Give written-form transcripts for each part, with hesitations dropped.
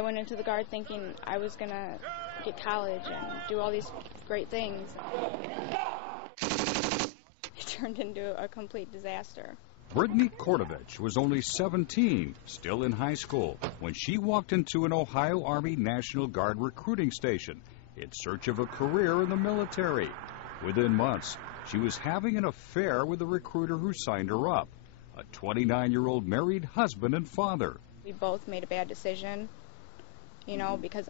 I went into the Guard thinking I was going to get college and do all these great things. It turned into a complete disaster. Brittany Kordovich was only 17, still in high school, when she walked into an Ohio Army National Guard recruiting station in search of a career in the military. Within months, she was having an affair with the recruiter who signed her up, a 29-year-old married husband and father. We both made a bad decision, you know, because,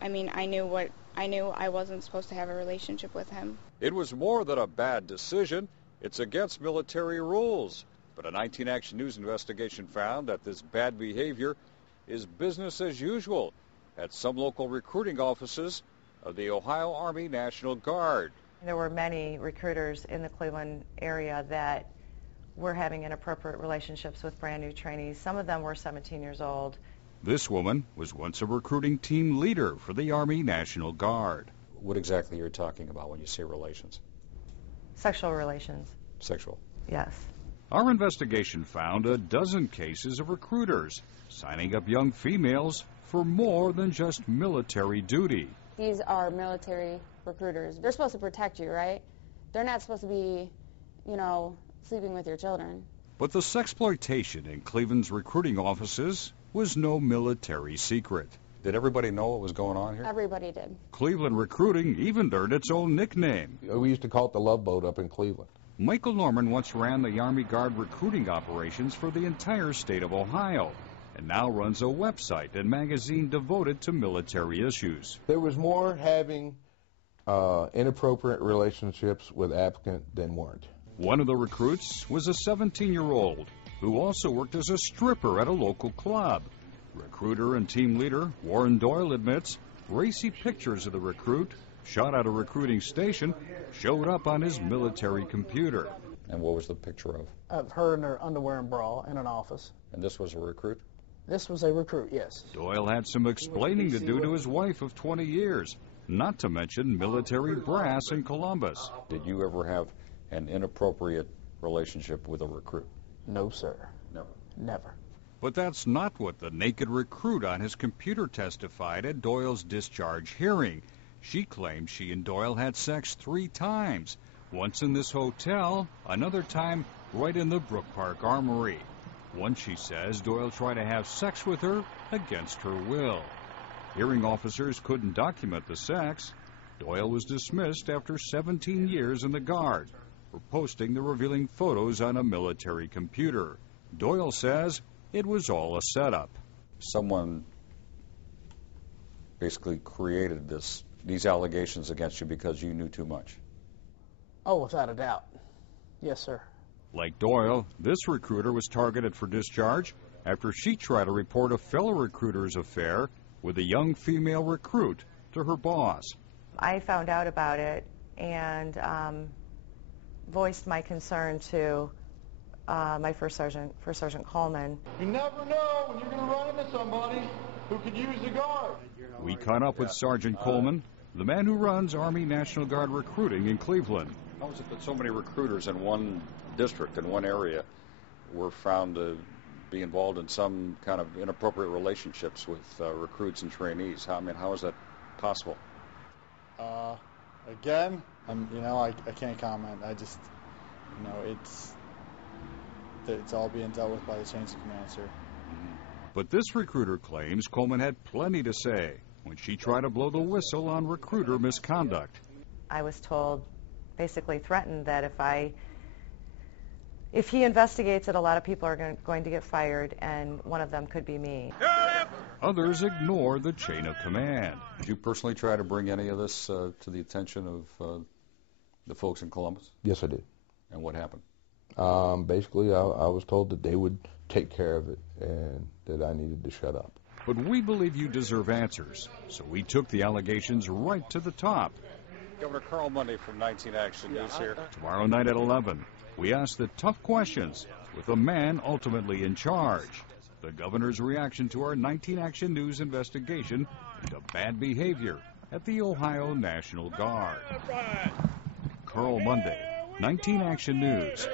I knew I wasn't supposed to have a relationship with him. It was more than a bad decision. It's against military rules. But a 19 Action News investigation found that this bad behavior is business as usual at some local recruiting offices of the Ohio Army National Guard. There were many recruiters in the Cleveland area that were having inappropriate relationships with brand new trainees. Some of them were 17 years old. This woman was once a recruiting team leader for the Army National Guard. What exactly are you talking about when you say relations? Sexual relations. Sexual? Yes. Our investigation found a dozen cases of recruiters signing up young females for more than just military duty. These are military recruiters. They're supposed to protect you, right? They're not supposed to be, sleeping with your children. But the sexploitation in Cleveland's recruiting offices was no military secret. Did everybody know what was going on here? Everybody did. Cleveland recruiting even earned its own nickname. We used to call it the Love Boat up in Cleveland. Michael Norman once ran the Army Guard recruiting operations for the entire state of Ohio and now runs a website and magazine devoted to military issues. There was more having inappropriate relationships with applicants than weren't. One of the recruits was a 17-year-old who also worked as a stripper at a local club. Recruiter and team leader Warren Doyle admits racy pictures of the recruit shot at a recruiting station showed up on his military computer. And what was the picture of? Of her in her underwear and bra in an office. And this was a recruit? This was a recruit, yes. Doyle had some explaining to do to his wife of 20 years, not to mention military brass in Columbus. Did you ever have an inappropriate relationship with a recruit? No, sir. Never? Never. But that's not what the naked recruit on his computer testified at Doyle's discharge hearing. She claimed she and Doyle had sex 3 times, once in this hotel, another time right in the Brook Park Armory. Once, she says, Doyle tried to have sex with her against her will. Hearing officers couldn't document the sex. Doyle was dismissed after 17 years in the Guard for posting the revealing photos on a military computer. Doyle says it was all a setup. Someone basically created these allegations against you because you knew too much. Oh, without a doubt. Yes, sir. Like Doyle, this recruiter was targeted for discharge after she tried to report a fellow recruiter's affair with a young female recruit to her boss. I found out about it and voiced my concern to my First Sergeant Coleman. You never know when you're going to run into somebody who could use the Guard. We caught up with Sergeant Coleman, the man who runs Army National Guard recruiting in Cleveland. How is it that so many recruiters in one district, in one area, were found to be involved in some kind of inappropriate relationships with recruits and trainees? How is that possible? Again, I can't comment. I just, it's all being dealt with by the chains of command, sir. But this recruiter claims Coleman had plenty to say when she tried to blow the whistle on recruiter misconduct. I was told, basically threatened, that if he investigates it, a lot of people are going to get fired, and one of them could be me. Others ignore the chain of command. Did you personally try to bring any of this to the attention of the folks in Columbus? Yes, I did. And what happened? Basically, I was told that they would take care of it and that I needed to shut up. But we believe you deserve answers, so we took the allegations right to the top. Governor Carl Monday from 19 Action News here. Tomorrow night at 11, we ask the tough questions with the man ultimately in charge. The governor's reaction to our 19 Action News investigation into bad behavior at the Ohio National Guard. Carl Monday, 19 Action News.